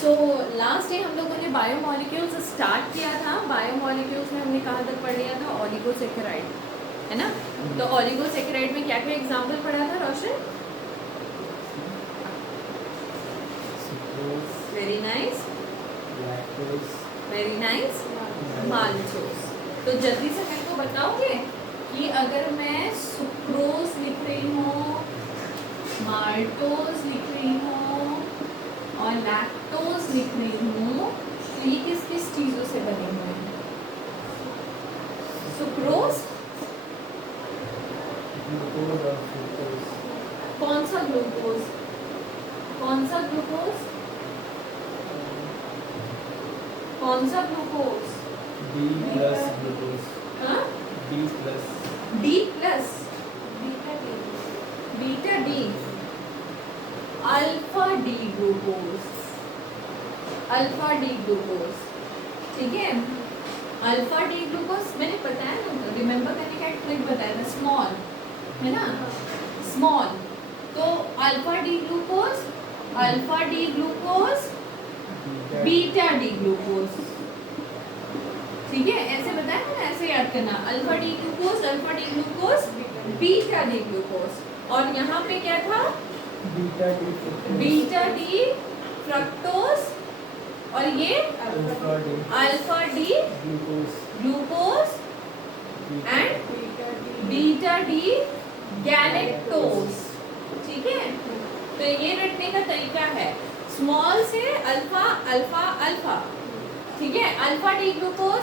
So last day हम लोगों ने बायोमोलिक्यूल्स स्टार्ट किया था। बायोमोलिक्यूल्स में हमने कहाँ तक पढ़ लिया था? ओलिगोसेकेराइड, है ना? तो ओलिगोसेकेराइड में क्या क्या एग्जाम्पल पढ़ा था Roshan? Very nice, very nice, maltose. तो जल्दी से मेरे को बताओगे कि अगर मैं सुक्रोज लिख रही हूँ, माल्टोज लिख रही हूँ और लैक्टोज लिख रही हूँ, तो ये किस किस चीजों से बने हुए हैं? सुक्रोज, कौन सा ग्लूकोज? कौन सा ग्लूकोज? कौन सा ग्लूकोज? D plus glucose. हाँ? D plus. D plus, beta D, alpha D glucose, alpha D glucose, ठीक है? अल्फा डी ग्लूकोज मैंने बताया ना, रिमेम्बर करने का एक ट्रिक बताया था, स्मॉल, है ना? स्मॉल, तो alpha D glucose, alpha D glucose, beta D glucose, ठीक है? ऐसे बताया ना, ऐसे याद करना, alpha D glucose, alpha D glucose, beta D glucose. और यहाँ पे क्या था? बीटा डी फ्रक्टोज, और ये alpha D glucose and beta D galactose, ठीक है? तो ये रटने का तरीका है, स्मॉल से अल्फा अल्फा अल्फा, ठीक है? Alpha D glucose,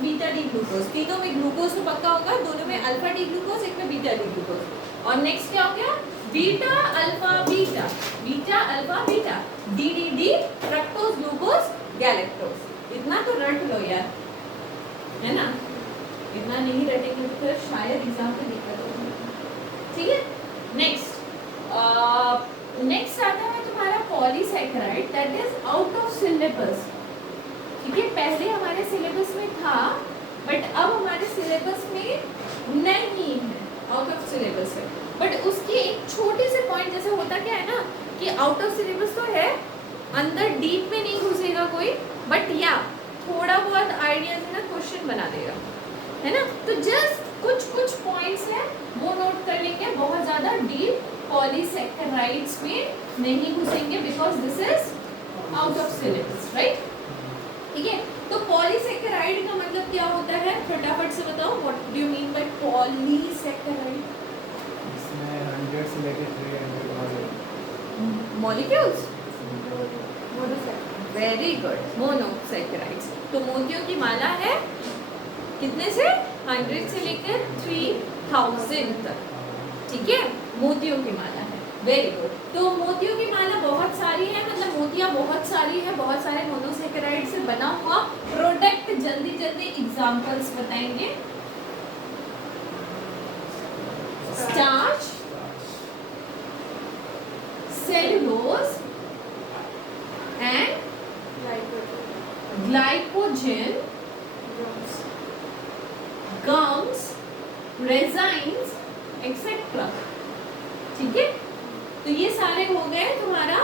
beta D glucose, तीनों में ग्लूकोज तो पक्का होगा, दोनों में अल्फा डी ग्लूकोज, एक में बीटा डी ग्लूकोज। और नेक्स्ट क्या हो गया? Beta alpha beta, beta alpha beta, D D D fructose glucose galactose. इतना तो रट लो यार, है ना? इतना नहीं रटेंगे तो फिर शायद एग्जाम में दिक्कत होगी, ठीक है? नेक्स्ट नेक्स्ट आता है तुम्हारा polysaccharide, that is out of syllabus, ठीक है? पहले हमारे सिलेबस में था, बट अब हमारे सिलेबस में नहीं है, आउट ऑफ सिलेबस है। बट उसकी एक छोटी से पॉइंट, जैसे होता क्या है ना कि आउट ऑफ सिलेबस तो है, अंदर डीप में नहीं घुसेगा कोई, बट या थोड़ा बहुत आइडियाज है ना, क्वेश्चन बना देगा, है ना? तो जस्ट कुछ कुछ पॉइंट्स हैं वो नोट कर लेंगे, बहुत ज़्यादा डीप पॉलीसैकेराइड्स में नहीं घुसेंगे, because this is out of syllabus, right? ठीक है? तो पॉलीसैकेराइड का मतलब क्या होता है, फटाफट से बताओ, what do you mean bye polysaccharide? इसमें 100 से लेकर 300 मॉलिक्यूल्स, वेरी गुड, मोनोसैकेराइड्स। तो मोतियों की माला है कितने से? 100 से लेकर 3000 तक, ठीक है? मोतियों की माला है, वेरी गुड। तो मोतियों की माला बहुत सारी है, मतलब मोतियां बहुत सारी है, बहुत सारे मोनोसैकेराइड से बना हुआ प्रोडक्ट। जल्दी जल्दी एग्जांपल्स बताएंगे। Starch, cellulose and glycogen, gums, resins etcetera, ठीक है? तो ये सारे हो गए तुम्हारा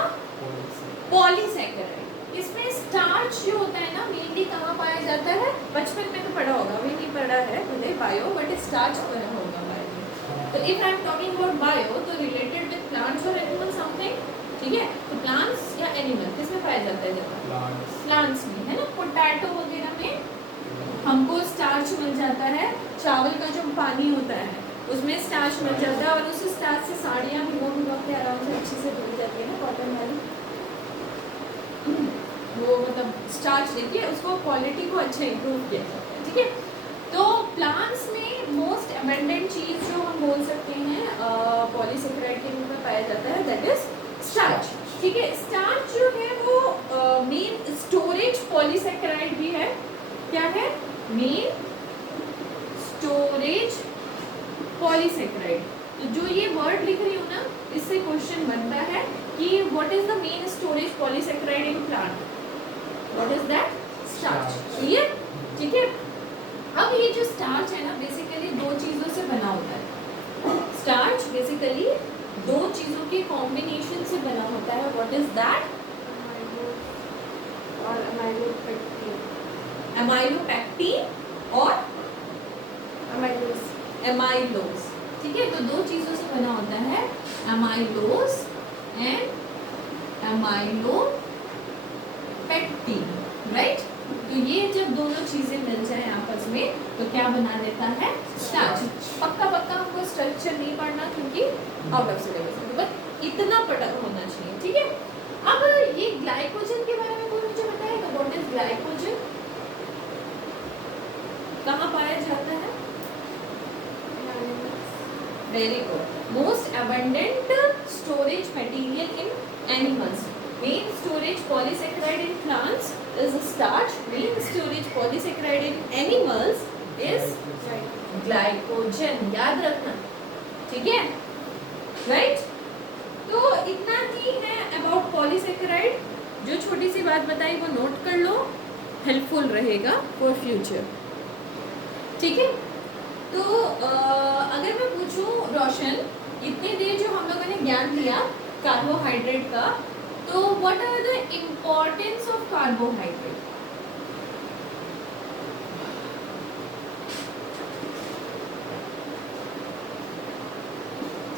पॉलीसैकेराइड। इसमें स्टार्च जो होता है ना, मेनली कहाँ पाया जाता है? बचपन में तो पढ़ा होगा, अभी नहीं पढ़ा है भले बायो, बट स्टार्च पढ़ा होगा बायो में। तो if I am talking about bio, तो रिलेटेड विद प्लांट्स और एनिमल समथिंग, ठीक है? तो प्लांट्स या एनिमल किसमें पाया जाता है ज़्यादा? प्लांट्स में, है ना? पोटैटो वगैरह में हमको स्टार्च मिल जाता है, चावल का जो पानी होता है उसमें स्टार्च मिल जाता है, और उस स्टार्च से साड़ियाँ भिगो के आराम से अच्छे से धुल जाती है ना, कॉटन वाली, वो मतलब स्टार्च लेके उसको क्वालिटी को अच्छा इंप्रूव किया जाता है, ठीक है? तो प्लांट्स में मोस्ट अबंडेंट चीज़ जो हम बोल सकते हैं पॉलीसैकेराइड के रूप में पाया जाता है, दैट इज स्टार्च, ठीक है? स्टार्च जो है वो मेन स्टोरेज पॉलीसैकेराइड भी है। क्या है? Main storage polysaccharide. तो जो ये वर्ड लिख रही हूँ ना, इससे क्वेश्चन बनता है कि what is the main storage polysaccharide in plant? What is that? Starch, clear? ठीक है? अब ये जो स्टार्च है ना, बेसिकली दो चीज़ों से बना होता है। स्टार्च बेसिकली दो चीजों के कॉम्बिनेशन से बना होता है, व्हाट इज दैट? और अमाइलोपेक्टिन एमाइलोपेक्टिन और एमाइलोज। ठीक है, तो दो चीजों से बना होता है, एमाइलोज एंड एमाइलोपेक्टिन, राइट। तो ये जब दोनों चीजें मिल जाए आपस में तो क्या बना देता है? स्टार्च। पक्का हमको स्ट्रक्चर नहीं पढ़ना क्योंकि आउट ऑफ सिलेबस है, बस इतना पता होना चाहिए। ठीक है, अब ये ग्लाइकोजन के बारे में कोई मुझे बताएगा? What is glycogen? कहाँ पाया जाता है? Very good. Most abundant storage material in animals. Main storage polysaccharide in plants is starch. Main storage polysaccharide in animals is glycogen. याद रखना, ठीक है, राइट। तो इतना ही है अबाउट पॉलीसेकेराइड। जो छोटी सी बात बताई वो नोट कर लो, हेल्पफुल रहेगा फॉर फ्यूचर। ठीक है, तो अगर मैं पूछूं रोशन, इतनी देर जो हम लोगों ने ज्ञान दिया कार्बोहाइड्रेट का, तो what are the importance of carbohydrate?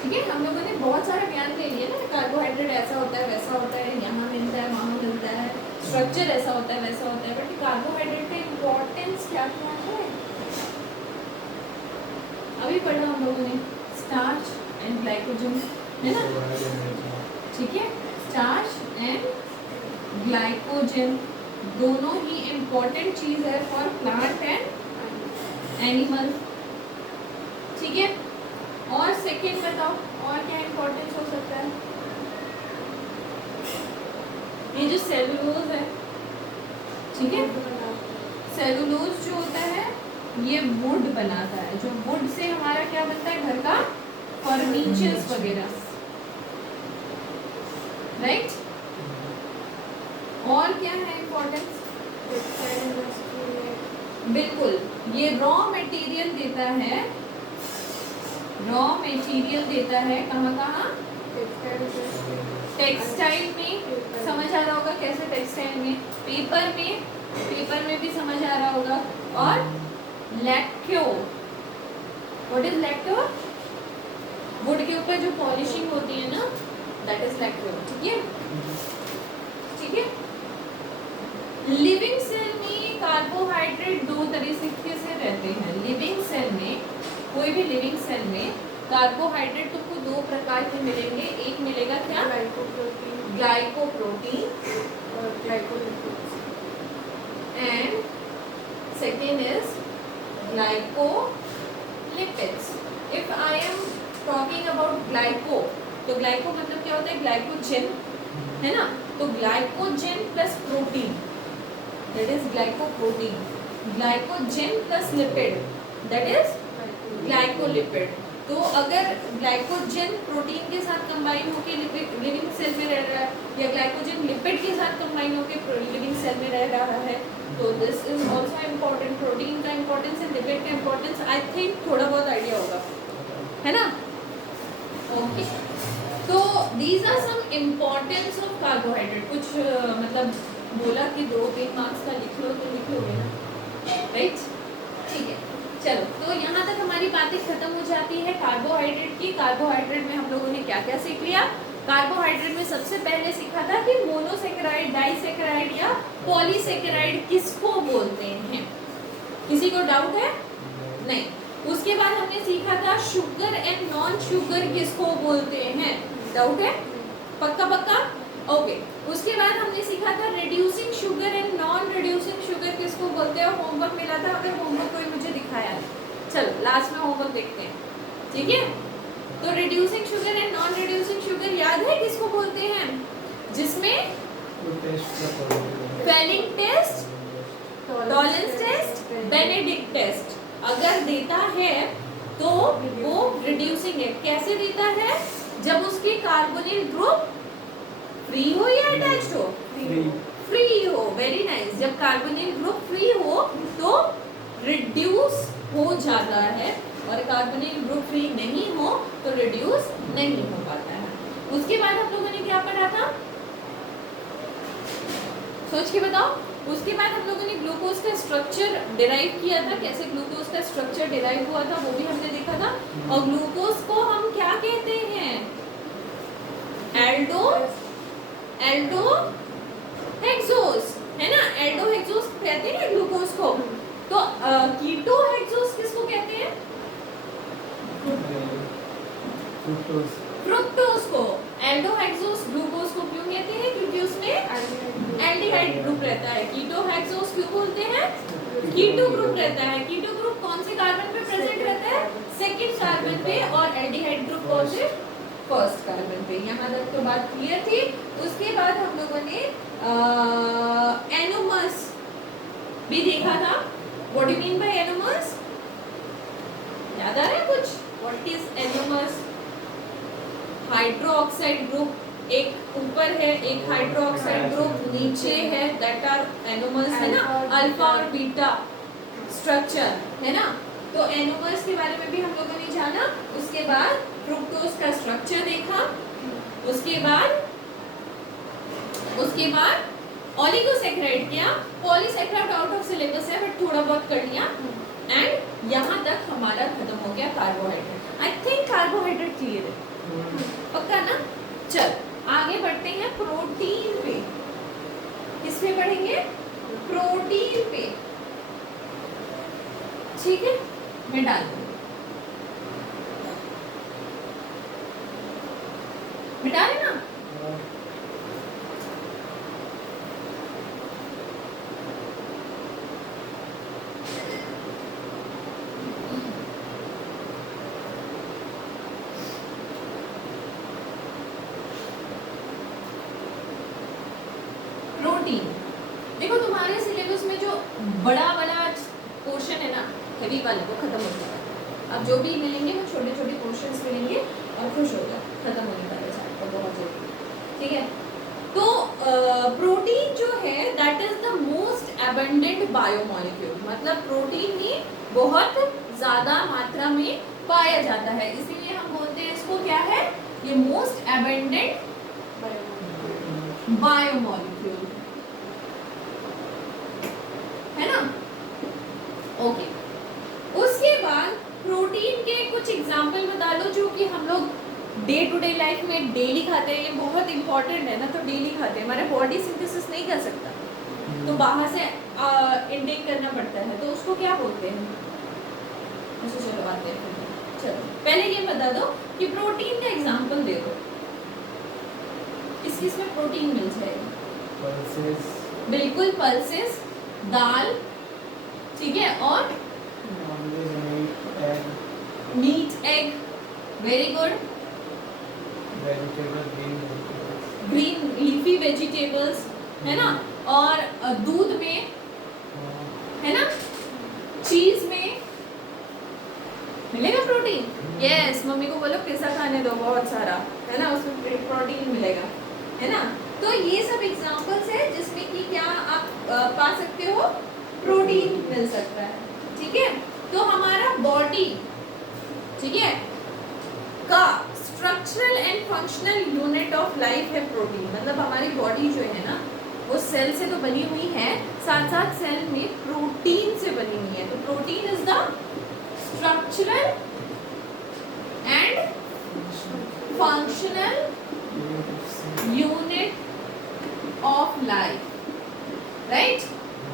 ठीक है, हम लोगों ने बहुत सारा ज्ञान ले लिया ना, कार्बोहाइड्रेट ऐसा होता है, वैसा होता है, यहाँ मिलता है, वहाँ मिलता है, स्ट्रक्चर ऐसा होता है, वैसा होता है, बट कार्बोहाइड्रेट का इम्पोर्टेंस क्या क्या है अभी पढ़ा हम लोगों ने, स्टार्च एंड ग्लाइकोजन, है ना। ठीक है, स्टार्च एंड ग्लाइकोजन दोनों ही इम्पोर्टेंट चीज है फॉर प्लांट एंड एनिमल। ठीक है, और सेकेंड बताओ और क्या इम्पोर्टेंस हो सकता है? ये जो सेलुलोज है, ठीक है, सेलुलोज जो होता है ये वुड बनाता है, जो वुड से हमारा क्या बनता है? घर का फर्नीचर्स वगैरह, राइट। और क्या है इम्पोर्टेंस? बिल्कुल, ये रॉ मटेरियल देता है, रॉ मटेरियल देता है कहाँ कहाँ? टेक्सटाइल में, समझ आ रहा होगा कैसे टेक्सटाइल में, पेपर में भी समझ आ रहा होगा, और lacto, what is lacto? Would के ऊपर जो पॉलिशिंग होती है ना, दैट इज लैक्टो। ठीक है, ठीक है। लिविंग सेल में कार्बोहाइड्रेट दो तरीके से रहते हैं। लिविंग सेल में, कोई भी लिविंग सेल में कार्बोहाइड्रेट तुमको दो प्रकार के मिलेंगे। एक मिलेगा क्या? ग्लाइकोप्रोटीन और glycolipids, and second is glycolipids. If I am talking about glyco, तो ग्लाइको मतलब क्या होता है? ग्लाइकोजन, है ना। तो glycogen plus protein, that is glycoprotein. Glycogen plus lipid, that is glycolipid. तो अगर ग्लाइकोजन प्रोटीन के साथ कंबाइन होकर लिविंग सेल में रह रहा है, या ग्लाइकोजन लिपिड के साथ कंबाइन होकर लिविंग सेल में रह रहा है, तो this is also important. Protein का इम्पोर्टेंस एंड लिपिड का इम्पोर्टेंस आई थिंक थोड़ा बहुत आइडिया होगा, है ना। ओके, तो these are some importance of carbohydrate. कुछ मतलब बोला कि 2-3 मार्क्स का लिख लो, तो लिख लोगे ना, राइट। ठीक है, चलो, तो यहाँ तक हमारी बातें खत्म हो जाती है कार्बोहाइड्रेट की। कार्बोहाइड्रेट में हम लोगों ने क्या क्या सीख लिया? कार्बोहाइड्रेट में सबसे पहले सीखा था कि मोनोसेकेराइड, डाइसेकेराइड या पॉलीसेकेराइड किसको बोलते हैं। किसी को डाउट है? नहीं। उसके बाद हमने सीखा था शुगर एंड नॉन शुगर किसको बोलते हैं। डाउट है? पक्का पक्का? ओके। उसके बाद हमने सीखा था reducing sugar and non reducing sugar किसको बोलते हैं। होमवर्क मिला था, अगर होमवर्क कोई मुझे दिखाया है। चलो लास्ट में होमवर्क देखते हैं, ठीक है। तो reducing sugar and non reducing sugar याद है किसको बोलते हैं? जिसमें Fehling test, tolerance test, Benedict test अगर देता है तो वो रिड्यूसिंग है। कैसे देता है? जब उसके कार्बोनिल ग्रुप फ्री हो या अटैच्ड हो? फ्री हो। Very nice. जब कार्बोनिल ग्रुप फ्री हो तो रिड्यूस हो जाता है, और कार्बोनिल ग्रुप फ्री नहीं हो तो रिड्यूस नहीं हो पाता है। उसके बाद हम लोगों ने क्या पढ़ा था, सोच के बताओ। उसके बाद हम लोगों ने ग्लूकोज का स्ट्रक्चर डिराइव किया था, कैसे ग्लूकोज का स्ट्रक्चर डिराइव हुआ था वो भी हमने देखा था। और ग्लूकोज को हम क्या कहते हैं, एल्डो हेक्सोस, है ना, एल्डो हेक्सोस कहते हैं ग्लूकोज को। तो कीटो हेक्सोस किसको कहते हैं, फ्रुक्टोज को। एल्डो हेक्सोस ग्लूकोज को क्यों कहते हैं, क्योंकि उसमें एल्डिहाइड ग्रुप रहता है। कीटो हेक्सोस क्यों बोलते हैं, कीटो ग्रुप रहता है। कीटो ग्रुप कौन से कार्बन पे प्रेजेंट रहता है, सेकंड कार्बन पे, और एल्डिहाइड ग्रुप कौन से, फर्स्ट कार्बन पे। यहाँ तक तो बात क्लियर थी। उसके बाद हम लोगों ने एनोमर्स भी देखा था। What do you mean bye anomers, याद आ रहा है कुछ, what is anomers, hydroxide group एक ऊपर है, एक हाइड्रोक्साइड ग्रुप नीचे है, दैट आर एनोमर्स, है ना, अल्फा और बीटा स्ट्रक्चर, है ना। तो एनोमर्स के बारे में भी हम लोगों ने जाना। उसके बाद फ्रुक्टोज का स्ट्रक्चर देखा। उसके बाद ओलिगोसैकेराइड किया। पॉलीसैकेराइड आउट ऑफ सिलेबस है बट थोड़ा बहुत कर लिया। एंड यहाँ तक हमारा खत्म हो गया carbohydrate. I think carbohydrate clear है, पक्का ना। चल आगे बढ़ते हैं प्रोटीन पे। किस पे पढ़ेंगे, प्रोटीन पे, ठीक है। मैं डाल दूंगी, मिटा लेना। प्रोटीन देखो, तुम्हारे सिलेबस में जो बड़ा वाला पोर्शन है ना, हेवी वाले को खत्म हो जाएगा। अब जो भी मिलेंगे वो छोटे छोटे पोर्शंस मिलेंगे और खुश हो जाए, खत्म होने वाले चैप्टर बहुत जल्दी, ठीक है। तो प्रोटीन जो है that is the most abundant biomolecule, मतलब प्रोटीन ही बहुत ज्यादा मात्रा में पाया जाता है, इसीलिए हम बोलते हैं इसको क्या है, ये मोस्ट एबंडेंट बायोमॉलिक्यूल, है ना। ओके, उसके बाद प्रोटीन के कुछ एग्जाम्पल बता दो जो कि हम लोग डे टू डे लाइफ में डेली खाते हैं। ये बहुत इंपॉर्टेंट है ना, तो डेली खाते हैं। हमारा बॉडी सिंथेसिस नहीं कर सकता, तो बाहर से इनटेक करना पड़ता है, तो उसको क्या बोलते हैं। अच्छा चलो आते हैं, चलो पहले ये बता दो कि प्रोटीन का एग्जाम्पल दे दो, किस किस में प्रोटीन मिल जाएगा। पल्सेस, बिल्कुल, पल्सेस, दाल, ठीक है, और meat, egg, very good, vegetable, green leafy vegetables, है ना, और दूध में, है ना, चीज में मिलेगा प्रोटीन। यस, मम्मी को बोलो पिज्जा खाने दो बहुत सारा, है ना, उसमें प्रोटीन मिलेगा, है ना। तो ये सब एग्जांपल्स है जिसमें कि क्या आप पा सकते हो, प्रोटीन मिल सकता है, ठीक है। तो हमारा बॉडी, ठीक है, का structural and functional unit of life है प्रोटीन। मतलब हमारी बॉडी जो है ना वो सेल से तो बनी हुई है, साथ साथ सेल में प्रोटीन से बनी हुई है। तो protein is the structural and functional unit of life, right.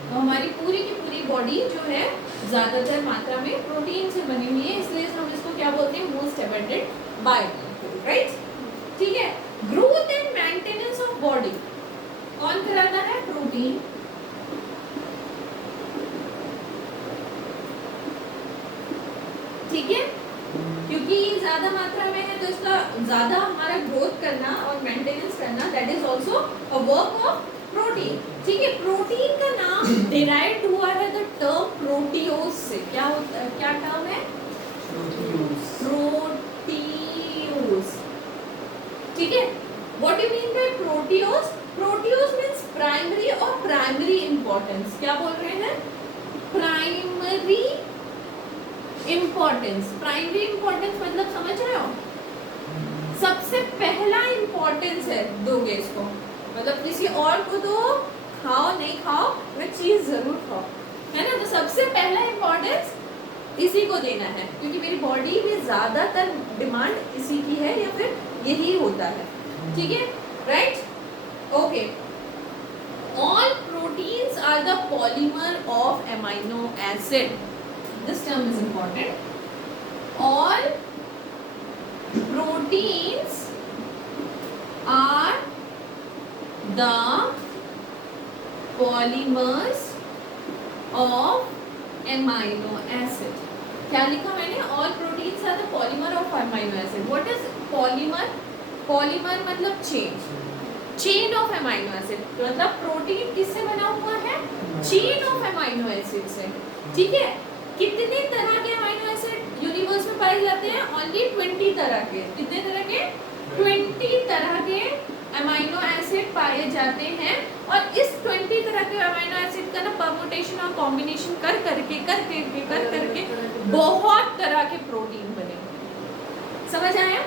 तो हमारी पूरी की पूरी बॉडी जो है ज्यादातर मात्रा में प्रोटीन से बनी हुई है, इसलिए हम इसको क्या बोलते हैं, मोस्ट एबंडेंट बायोमॉलिक्यूल, राइट, ठीक है। Growth and maintenance of body कौन कराता है, प्रोटीन। ठीक है, क्योंकि ये ज्यादा मात्रा में है तो इसका ज्यादा हमारा ग्रोथ करना और मेंटेनेंस करना that is also a work of protein, ठीक है। प्रोटीन का नाम डिराइव्ड हुआ है द टर्म प्रोटियोज से। क्या होता है, क्या टर्म है, प्रोटियोज, ठीक है। What you mean by proteios, proteios means primary और प्राइमरी इंपॉर्टेंस। क्या बोल रहे हैं, प्राइमरी इंपॉर्टेंस। प्राइमरी इंपॉर्टेंस मतलब समझ रहे हो, सबसे पहला इम्पोर्टेंस है दोगे इसको, मतलब किसी और को तो खाओ नहीं खाओ मैं चीज जरूर खाओ, है ना। तो सबसे पहला इम्पोर्टेंस इसी को देना है, क्योंकि मेरी बॉडी में ज्यादातर डिमांड इसी की है या फिर यही होता है, ठीक है, right, okay. All proteins are the polymer of amino acid. This term is important. All proteins are the polymers of amino acid. क्या लिखा मैंने? All proteins are the polymer of amino acid. What is polymer? Polymer मतलब chain of amino acid, मतलब protein किससे बना हुआ है? Chain of amino acid से, ठीक है। कितने तरह के अमाइनो एसिड यूनिवर्स में पाए जाते हैं? ओनली 20 तरह के। कितने तरह के? 20 तरह के अमाइनो एसिड पाए जाते हैं, और इस 20 तरह के अमाइनो एसिड का ना परमुटेशन और कॉम्बिनेशन कर करके बहुत तरह के प्रोटीन बने। समझ आया?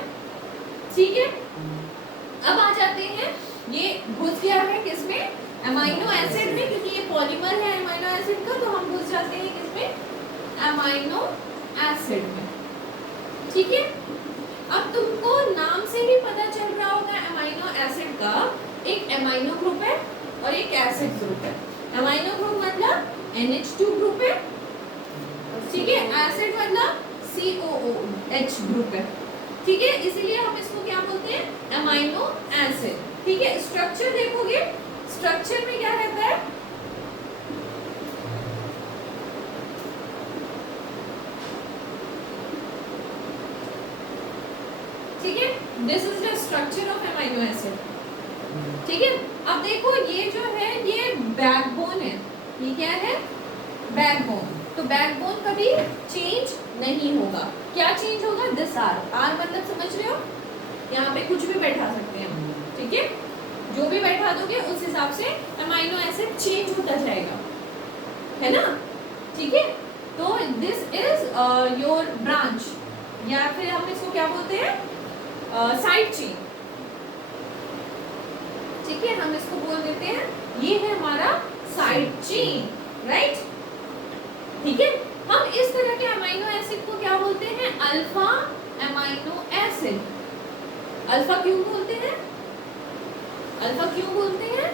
ठीक है, अब आ जाते हैं, ये घुस गया है किसमें? अमाइनो एसिड में, क्योंकि ये पॉलीमर है अमाइनो एसिड का, तो हम घुस जाते हैं किसमें? अमाइनो एसिड में, ठीक है। अब तुमको नाम से ही पता चल रहा होगा अमाइनो एसिड का, एक अमाइनो ग्रुप है और एक एसिड ग्रुप है। अमाइनो ग्रुप मतलब NH2 ग्रुप है, ठीक है, एसिड मतलब COOH ग्रुप है, ठीक है, इसीलिए हम इसको क्या बोलते हैं? अमाइनो एसिड, ठीक है। स्ट्रक्चर देखोगे, स्ट्रक्चर में क्या रहता है? ठीक है, this is the structure of amino acid, ठीक है। अब देखो ये जो है ये बैकबोन है, ये क्या है? बैकबोन। तो बैकबोन कभी चेंज नहीं होगा। क्या चेंज होगा? दिस आर मतलब समझ रहे हो, यहाँ पे कुछ भी बैठा सकते हैं, ठीक है, जो भी बैठा दोगे उस हिसाब से अमाइनो एसिड चेंज होता जाएगा, है ना, ठीक है। तो दिस इज योर ब्रांच, या फिर हम इसको क्या बोलते हैं? साइड चेन, ठीक है, हम इसको बोल देते हैं ये है हमारा साइड चेन, राइट, ठीक है। हम इस तरह के अमाइनो एसिड को क्या बोलते हैं? Alpha amino acid. अल्फा क्यों बोलते हैं? अल्फा क्यों बोलते हैं?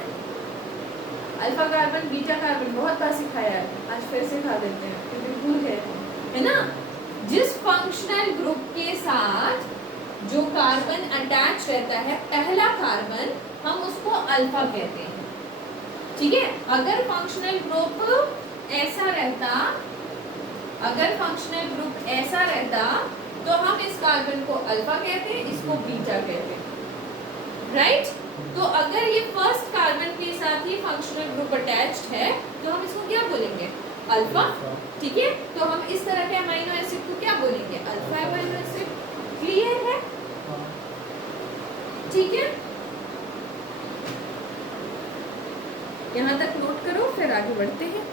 अल्फा कार्बन बीटा कार्बन बहुत बार सिखाया है, आज फिर से खा देते हैं क्योंकि भूल गए, है ना। जिस फंक्शनल ग्रुप के साथ जो कार्बन अटैच रहता है, पहला कार्बन, हम उसको अल्फा कहते हैं, ठीक है। अगर फंक्शनल ग्रुप ऐसा रहता, अगर फंक्शनल ग्रुप ऐसा रहता तो हम इस कार्बन को अल्फा कहते हैं, इसको बीटा कहते हैं, राइट। तो अगर ये फर्स्ट कार्बन के साथ ही फंक्शनल ग्रुप अटैच्ड है तो हम इसको क्या बोलेंगे? अल्फा, ठीक है। तो हम इस तरह के अमाइनो एसिड को क्या बोलेंगे? Alpha amino acid. क्लियर है? ठीक है, यहाँ तक नोट करो, फिर आगे बढ़ते हैं।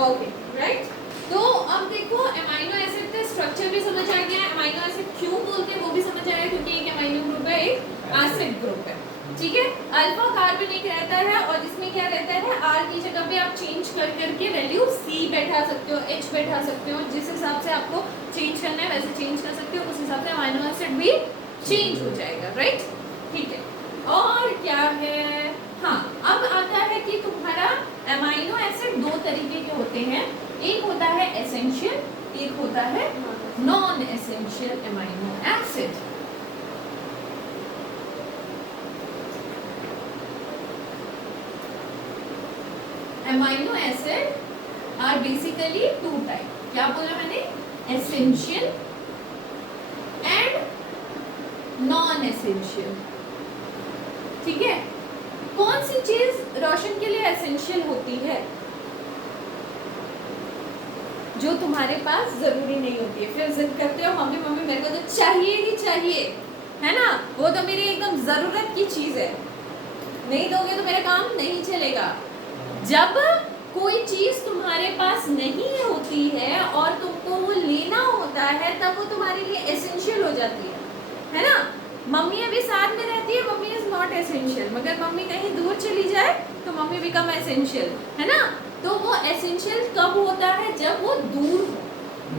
Okay, right. तो अब देखो अमाइनो एसिड का स्ट्रक्चर भी समझ आ गया, अमाइनो एसिड क्यों बोलते हैं वो भी समझ आया, क्योंकि एक अमाइनो ग्रुप है, एक एसिड ग्रुप है, ठीक है। अल्फा कार्बन एक रहता है और इसमें क्या रहता है? आर की जगह पे आप चेंज कर करके वैल्यू सी बैठा सकते हो, एच बैठा सकते हो, जिस हिसाब से आपको चेंज करना है वैसे चेंज कर सकते हो, उस हिसाब से अमाइनो एसिड भी चेंज हो जाएगा, राइट, ठीक है। और क्या है? हाँ, अब आता है कि तुम्हारा अमाइनो एसिड दो तरीके के होते हैं, एक होता है एसेंशियल, एक होता है non essential amino acid. Amino acid are basically two type. क्या बोला मैंने? एसेंशियल एंड नॉन एसेंशियल, ठीक है। कौन सी चीज रोशन के लिए एसेंशियल होती है? जो तुम्हारे पास जरूरी नहीं होती है, फिर जिद करते हो मम्मी मम्मी मेरे को तो चाहिए ही चाहिए, है ना, वो तो मेरी एकदम जरूरत की चीज है, नहीं दोगे तो मेरा काम नहीं चलेगा। जब कोई चीज तुम्हारे पास नहीं है तब वो तुम्हारे लिए एसेंशियल हो जाती है ना। मम्मी अभी साथ में रहती है, मम्मी इज नॉट एसेंशियल, मगर मम्मी कहीं दूर चली जाए तो मम्मी बिकम एसेंशियल, है ना। तो वो एसेंशियल कब होता है? जब वो दूर हो,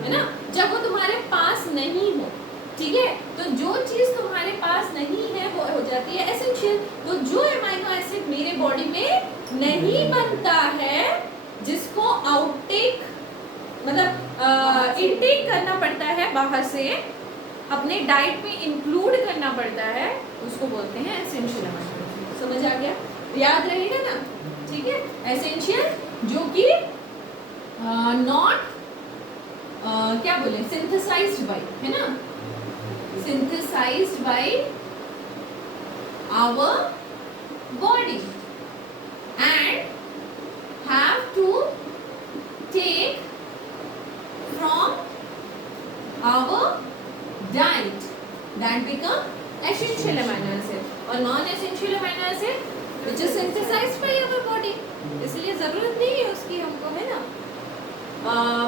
है ना, जब वो तुम्हारे पास नहीं हो, ठीक है। तो जो चीज तुम्हारे पास नहीं है वो हो जाती है एसेंशियल। तो जो अमीनो एसिड मेरे बॉडी में नहीं बनता है, जिसको आउटटेक मतलब इनटेक करना पड़ता है बाहर से, अपने डाइट में इंक्लूड करना पड़ता है, उसको बोलते हैं एसेंशियल अमीनो एसिड। समझ आ गया? याद रहेगा ना, ठीक है। एसेंशियल जो कि नॉट क्या बोले, सिंथेसाइज्ड बाय, है ना, synthesized by our body and have to take from our diet, that become essential amino acid. और non essential amino acid which is synthesized by our body, इसलिए जरूरत नहीं है उसकी हमको, है ना,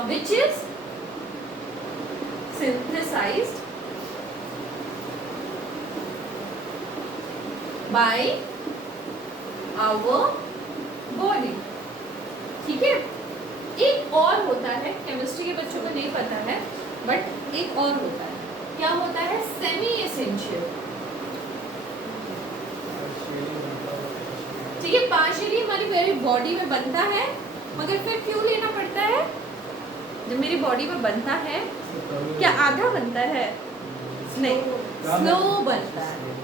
which is synthesized by our body, ठीक है। एक और होता है, केमिस्ट्री के बच्चों को नहीं पता है, बट एक और होता है, क्या होता है? सेमी एसेंशियल, ठीक है। पार्शियली हमारी मेरी बॉडी में बनता है, मगर फिर क्यों लेना पड़ता है? जब मेरी बॉडी में बनता है, क्या आधा बनता है? नहीं, स्लो बनता है,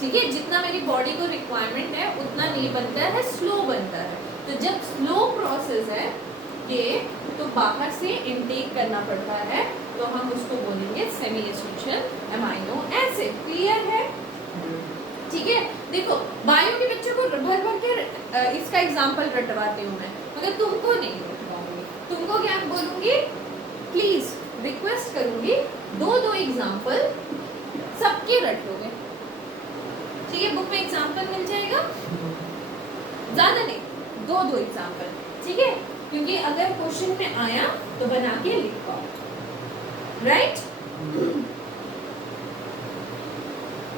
ठीक है। जितना मेरी बॉडी को रिक्वायरमेंट है उतना नहीं बनता है, स्लो बनता है। तो जब स्लो प्रोसेस है ये, तो बाहर से इनटेक करना पड़ता है, तो हम उसको बोलेंगे semi essential amino acid. Clear है? ठीक है। देखो बायो के बच्चों को भर भर के इसका एग्जांपल रटवाती हूँ मैं, मगर तुमको नहीं रटवाऊंगी। तुमको क्या बोलूंगी, प्लीज रिक्वेस्ट करूंगी, दो एग्जांपल सबके रट लोगे, ठीक है। बुक में एग्जांपल मिल जाएगा, ज्यादा नहीं, दो एग्जांपल, ठीक है। क्योंकि अगर क्वेश्चन में आया तो बना के लिख पाओ, right?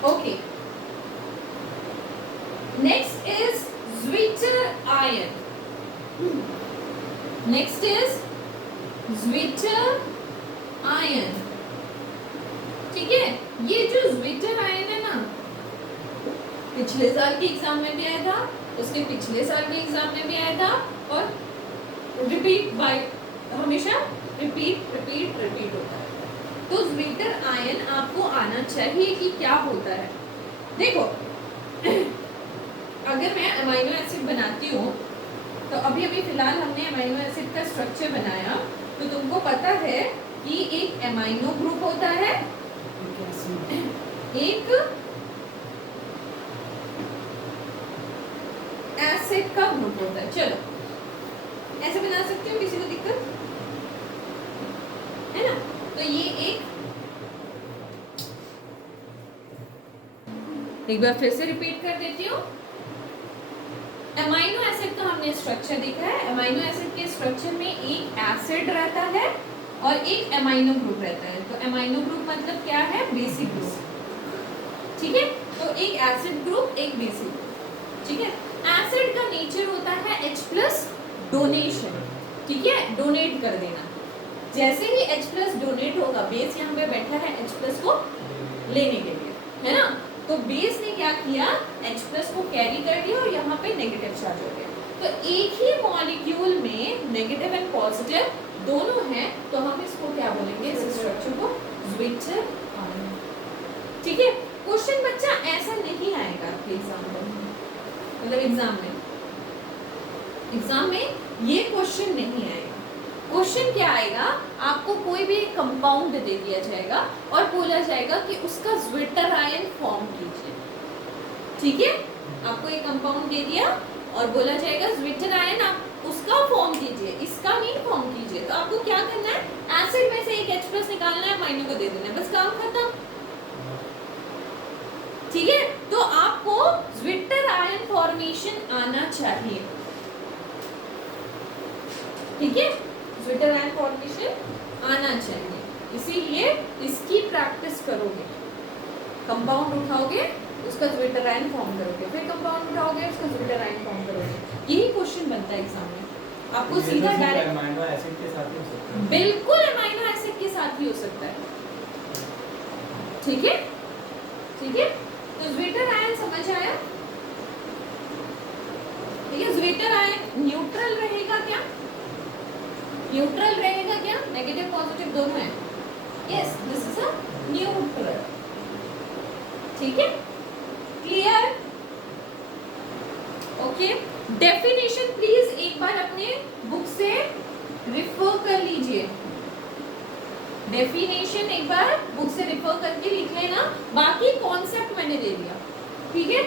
Okay, next is Zwitter iron. Next is Zwitter iron, ठीक है। ये जो Zwitter iron है ना, पिछले साल के एग्जाम में भी आया था, उसके पिछले साल के एग्जाम में भी आया था, और रिपीट बाय हमेशा रिपीट होता है। तो Zwitter iron आपको आना चाहिए कि क्या होता है। देखो अगर मैं अमीनो एसिड बनाती हूँ, तो अभी फिलहाल हमने अमीनो एसिड का स्ट्रक्चर बनाया, तो तुमको पता है कि एक अमीनो ग्रुप होता है, एक एसिड का ग्रुप होता है। चलो ऐसे बना सकते हो, किसी को दिक्कत है ना? तो ये एक बार फिर से रिपीट कर देती हूँ। अमीनो एसिड का हमने स्ट्रक्चर देखा है। अमीनो एसिड के स्ट्रक्चर में एक एसिड रहता है और एक अमीनो ग्रुप रहता है। तो अमीनो ग्रुप मतलब क्या है? बेसिक ग्रुप, ठीक है। तो एक एसिड ग्रुप, एक बेसिक ग्रुप, ठीक है। एसिड का नेचर होता है H+ डोनेशन, ठीक है, डोनेट कर देना। जैसे ही H+ डोनेट होगा, बेस यहाँ पे बैठा है H+ को लेने के लिए, है ना, तो बेस ने क्या किया, H+ को कैरी कर दिया और यहाँ पे नेगेटिव चार्ज हो गया। तो एक ही मॉलिक्यूल में नेगेटिव एंड पॉजिटिव दोनों हैं, तो हम इसको क्या बोलेंगे, इस स्ट्रक्चर को Zwitter ion, ठीक है। क्वेश्चन बच्चा ऐसा नहीं आएगा आपके एग्जाम में, मतलब एग्जाम में ये क्वेश्चन नहीं आएगा। क्वेश्चन क्या आएगा, आपको कोई भी कंपाउंड दे दिया जाएगा और बोला जाएगा कि उसका Zwitter ion फॉर्म कीजिए, ठीक है। आपको एक कंपाउंड दे दिया और बोला जाएगा Zwitter ion आप उसका फॉर्म कीजिए, इसका नहीं फॉर्म कीजिए। तो आपको क्या करना है, एसिड में से एक H+ निकालना है, अमीनो को दे देना है, बस काम खत्म, ठीक है। तो आपको Zwitter ion फॉर्मेशन आना चाहिए, ठीक है, Zwitter ion फॉर्मेशन आना चाहिए। इसीलिए इसकी प्रैक्टिस करोगे, कंपाउंड उठाओगे उसका ज्विटराइन फॉर्म करोगे, फिर कंपाउंड उठाओगे उसका ज्विटराइन फॉर्म करोगे। यही क्वेश्चन बनता है एग्जाम में, आपको सीधा डायरेक्ट अमाइनो एसिड के साथ ही हो सकता है। बिल्कुल अमाइनो एसिड के साथ ही हो सकता है। ठीक है, ठीक है, तो ज्विटराइन समझ आया? ठीक है, ज्विटराइन न्यूट्रल रहेगा क्या? न्यूट्रल रहेगा क्या? नेगेटिव पॉजिटिव दोनों है। Yes, this is a neutral. ठीक है, क्लियर? ओके, डेफिनेशन प्लीज एक बार अपने बुक से रिफर कर लीजिए। डेफिनेशन एक बार बुक से रिफर करके लिख लेना, बाकी कॉन्सेप्ट मैंने दे दिया। ठीक है,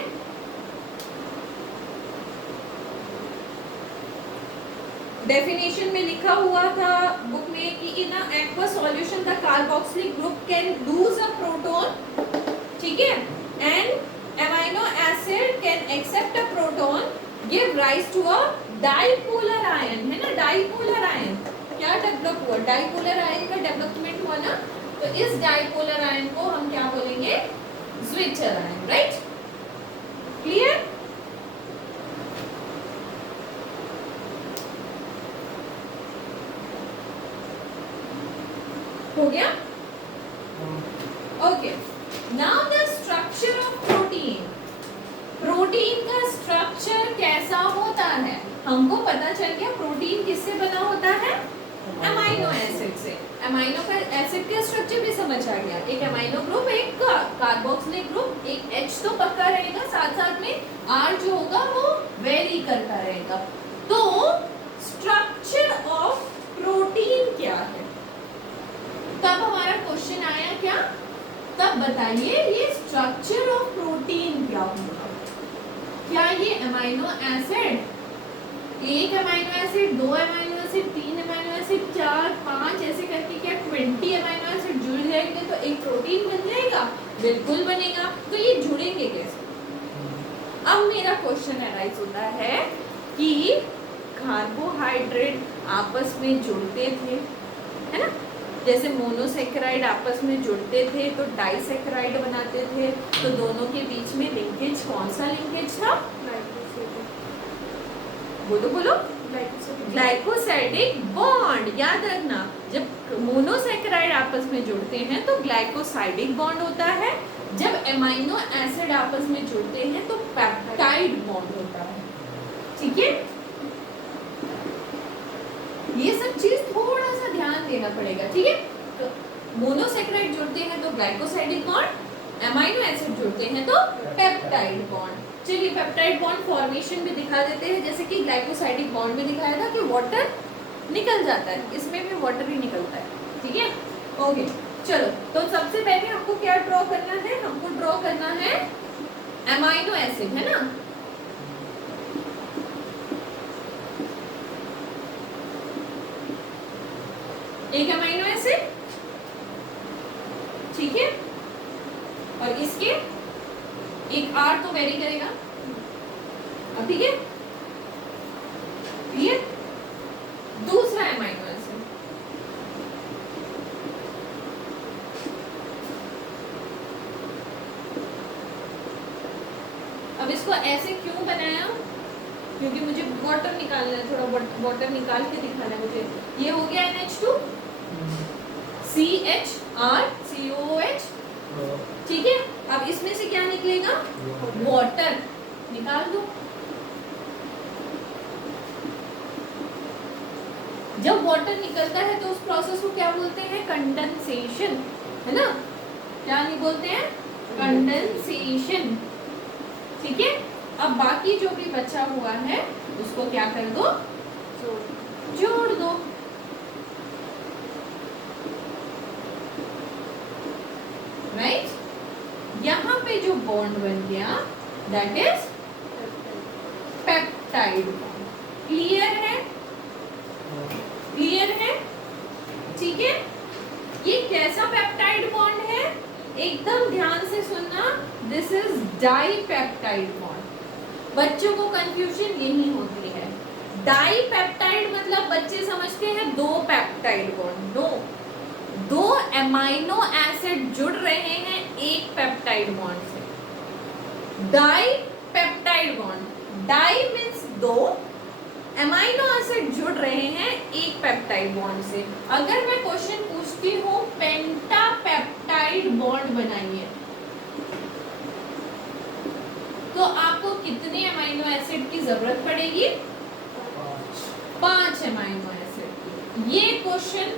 डेफिनेशन में लिखा हुआ था बुक में कि in a aqueous solution the carboxylic group can lose a proton, ठीक है, and amino acid can accept a proton, give rise to a dipolar ion, है ना, डाइपोलर आयन क्या डेवलप हुआ? डाइपोलर आयन का डेवलपमेंट हुआ ना, तो इस डाइपोलर आयन को हम क्या बोलेंगे? Switcher ion, right? क्लियर? हो गया? Okay, now the structure of protein. Protein का स्ट्रक्चर कैसा होता है? हमको पता चल गया प्रोटीन किससे बना होता है? अमाइनो एसिड से। अमाइनो का एसिड का स्ट्रक्चर भी समझ आ गया, एक अमाइनो ग्रुप, एक कार्बोक्सिलिक ग्रुप, एक H तो पक्का रहेगा, साथ साथ में R जो होगा वो वेरी करता रहेगा। तो स्ट्रक्चर ऑफ प्रोटीन क्या है? तब हमारा क्वेश्चन आया क्या? तब बताइए ये स्ट्रक्चर ऑफ प्रोटीन क्या होगा? क्या ये अमाइनो एसिड, एक अमाइनो एसिड, दो अमाइनो एसिड, तीन अमाइनो एसिड, चार, पांच, ऐसे करके क्या 20 अमाइनो एसिड जुड़ जाएंगे तो एक प्रोटीन बन जाएगा? बिल्कुल बनेगा। तो ये जुड़ेंगे कैसे? अब मेरा क्वेश्चन अराइज होता है कि कार्बोहाइड्रेट आपस में जुड़ते थे, है ना, जैसे मोनोसेकेराइड आपस में जुड़ते थे तो डाइसेकेराइड बनाते थे, तो दोनों के बीच में लिंकेज, कौन सा लिंकेज था? बोलो बोलो, ग्लाइकोसाइडिक बॉन्ड। याद रखना, जब मोनोसेकेराइड आपस में जुड़ते हैं तो ग्लाइकोसाइडिक बॉन्ड होता है, जब अमाइनो एसिड आपस में जुड़ते हैं तो पेप्टाइड बॉन्ड होता है। ठीक है, ये सब चीज थोड़ा सा ध्यान देना पड़ेगा। ठीक है, तो मोनोसेकेराइड जुड़ते हैं तो ग्लाइकोसाइडिक बॉन्ड, अमाइनो एसिड जुड़ते हैं तो पेप्टाइड बॉन्ड। चलिए पेप्टाइड बॉन्ड फॉर्मेशन भी दिखा देते हैं, जैसे कि ग्लाइकोसाइडिक बॉन्ड में दिखाया था कि वाटर निकल जाता है, इसमें भी वाटर ही निकलता है। ठीक है, ओके, चलो, तो सबसे पहले हमको क्या ड्रॉ करना है? हमको ड्रॉ करना है अमाइनो एसिड, है ना। एक अमाइनो एसिड, ठीक है, और इसके एक R तो वेरी करेगा, ठीक है, क्लियर। दूसरा अमाइनो एसिड, अब इसको ऐसे क्यों बनाया? क्योंकि मुझे वाटर निकालना है, थोड़ा वाटर निकाल के दिखाना है मुझे। ये हो गया NH2 CHR COOH, ठीक है। अब इसमें से क्या निकलेगा? वाटर निकाल दो। जब वाटर निकलता है तो उस प्रोसेस को क्या बोलते हैं? कंडेंसेशन, है ना। क्या नहीं बोलते हैं? कंडेंसेशन, ठीक है। अब बाकी जो भी बचा हुआ है उसको क्या कर दो? जोड़ दो। राइट, यहाँ पे जो बॉन्ड बन गया that is peptide bond. Clear है? क्लियर है, ठीक है। ये कैसा पेप्टाइड बॉन्ड है? एकदम ध्यान से सुनना, दिस इज डाइपेप्टाइड बॉन्ड। बच्चों को कंफ्यूजन यही होती है। डाइपेप्टाइड मतलब बच्चे समझते हैं दो पेप्टाइड बॉन्ड, नो। दो एमाइनो एसिड जुड़ रहे हैं एक पेप्टाइड बॉन्ड से, dipeptide bond, di means दो, एमाइनो एसिड जुड़ रहे हैं एक पेप्टाइड बॉन्ड से। अगर मैं क्वेश्चन पूछती हूँ पेंटापेप्टाइड बॉन्ड बनाइए, तो आपको कितने अमाइनो एसिड की जरूरत पड़ेगी? 5 अमाइनो एसिड की। ये क्वेश्चन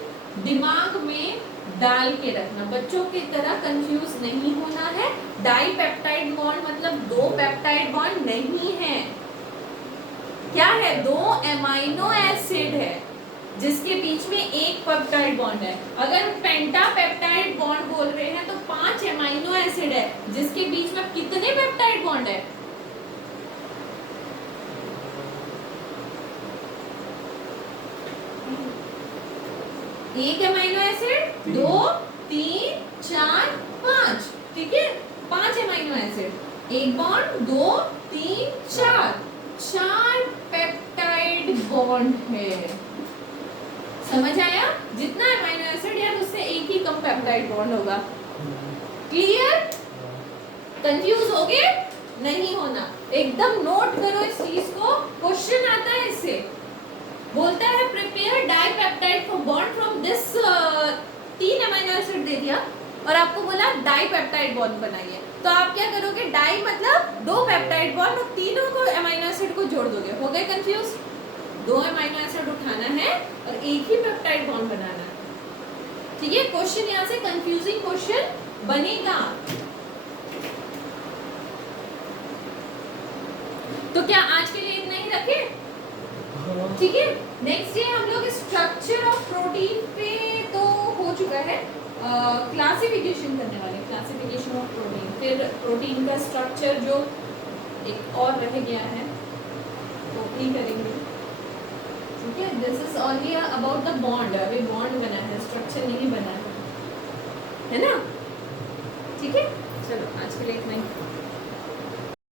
दिमाग में डाल के रखना, बच्चों की तरह कंफ्यूज नहीं होना है। डाई पेप्टाइड बॉन्ड मतलब दो पेप्टाइड बॉन्ड नहीं है, क्या है? दो एमाइनो एसिड है जिसके बीच में एक पेप्टाइड बॉन्ड है। अगर पेंटापेप्टाइड बॉन्ड बोल रहे हैं तो 5 एमाइनो एसिड है जिसके बीच में कितने पेप्टाइड बॉन्ड है? एक एमाइनो एसिड, 2, 3, 4, 5, ठीक है? 5 एमाइनो एसिड, एक बॉन्ड, 2, 3, 4 पेप्टाइड बॉन्ड है। समझ आया? जितना एमाइनो एसिड है उससे एक ही कम पेप्टाइड बॉन्ड होगा। क्लियर? कंफ्यूज हो गए? नहीं होना, एकदम नोट करो इस चीज को, क्वेश्चन आता है इससे। बोलता है prepare dipeptide for bond from this, 3 amino acid दे दिया और आपको बोला डाई पेप्टाइड बॉन्ड बनाइए, तो आप क्या करोगे? डाई मतलब 2 पेप्टाइड बॉन्ड और तीनों को अमीनो एसिड को जोड़ दोगे। हो गए कंफ्यूज? 2 अमीनो एसिड उठाना है और एक ही पेप्टाइड बॉन्ड बनाना है, ठीक है? क्वेश्चन यहाँ से कंफ्यूजिंग क्वेश्चन बनेगा। तो क्या आज के लिए इतना ही रखें? ठीक है, नेक्स्ट डे हम लोग स्ट्रक्चर ऑफ प्रोटीन पे तो हो चुका है, क्लासिफिकेशन करने वाले, क्लासिफिकेशन ऑफ प्रोटीन, फिर प्रोटीन का स्ट्रक्चर जो एक और रह गया है वो भी करेंगे, ठीक है? This is only about the bond, अभी बॉन्ड बना है, स्ट्रक्चर नहीं बना है ना? ठीक है, चलो आज के लिए इतना ही।